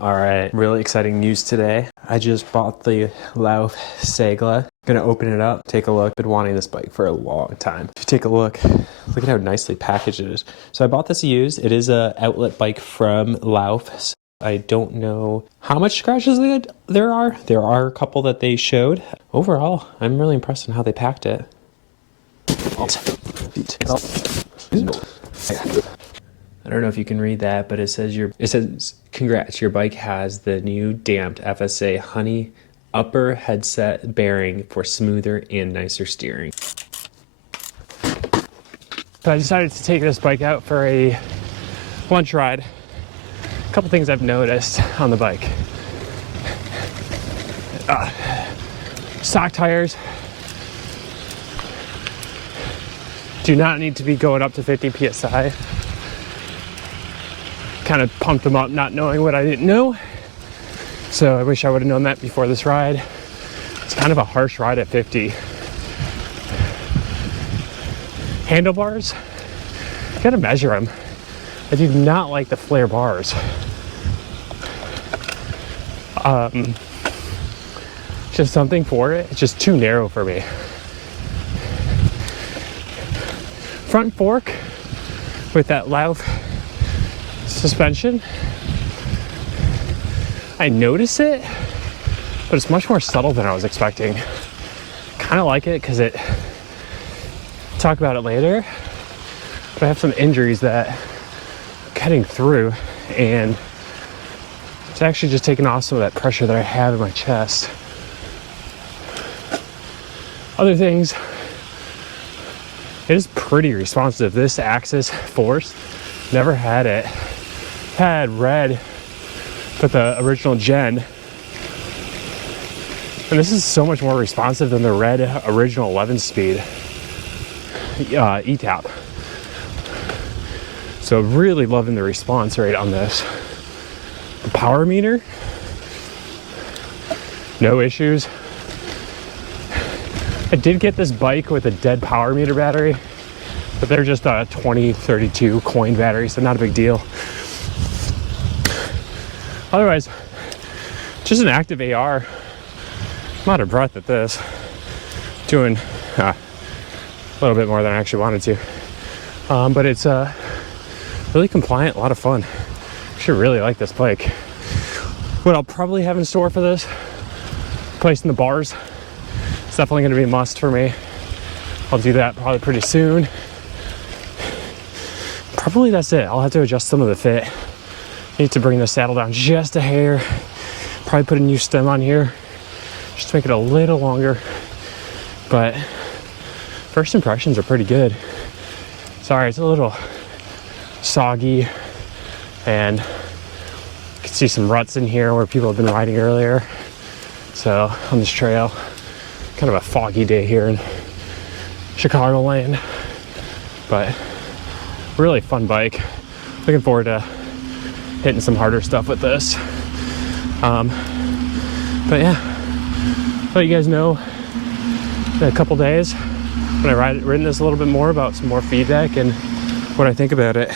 All right, really exciting news today. I just bought the Lauf Seigla. Gonna open it up, take a look. Been wanting this bike for a long time. If you take a look at how nicely packaged it is. So I bought this used. It is a outlet bike from Lauf. I don't know how much scratches there are. There are a couple that they showed. Overall, I'm really impressed on how they packed it. I don't know if you can read that, but it says congrats, your bike has the new damped FSA Honey upper headset bearing for smoother and nicer steering. So I decided to take this bike out for a lunch ride. A couple things I've noticed on the bike. Stock tires do not need to be going up to 50 PSI. Kind of pumped them up not knowing what I didn't know. So I wish I would have known that before this ride. It's kind of a harsh ride at 50. Handlebars, you gotta measure them. I do not like the flare bars. Just something for it. It's just too narrow for me. Front fork with that Lauf suspension. I notice it, but it's much more subtle than I was expecting. Kind of like it because talk about it later, but I have some injuries that I'm cutting through, and it's actually just taking off some of that pressure that I have in my chest. Other things, it is pretty responsive. This axis force, never had it. Had red, but the original gen, and this is so much more responsive than the red original 11 speed E-Tap. So really loving the response rate on this. The power meter, no issues. I did get this bike with a dead power meter battery, but they're just a 2032 coin battery, so not a big deal. Otherwise, just an active AR. I'm out of breath at this. Doing a little bit more than I actually wanted to. But it's really compliant, a lot of fun. Actually really like this bike. What I'll probably have in store for this, placing the bars. It's definitely gonna be a must for me. I'll do that probably pretty soon. Probably that's it. I'll have to adjust some of the fit. Need to bring the saddle down just a hair. Probably put a new stem on here just to make it a little longer. But first impressions are pretty good. Sorry, it's a little soggy, and you can see some ruts in here where people have been riding earlier. So on this trail, kind of a foggy day here in Chicagoland, but really fun bike. Looking forward to hitting some harder stuff with this. But yeah, let you guys know in a couple days when I ridden this a little bit more about some more feedback and what I think about it.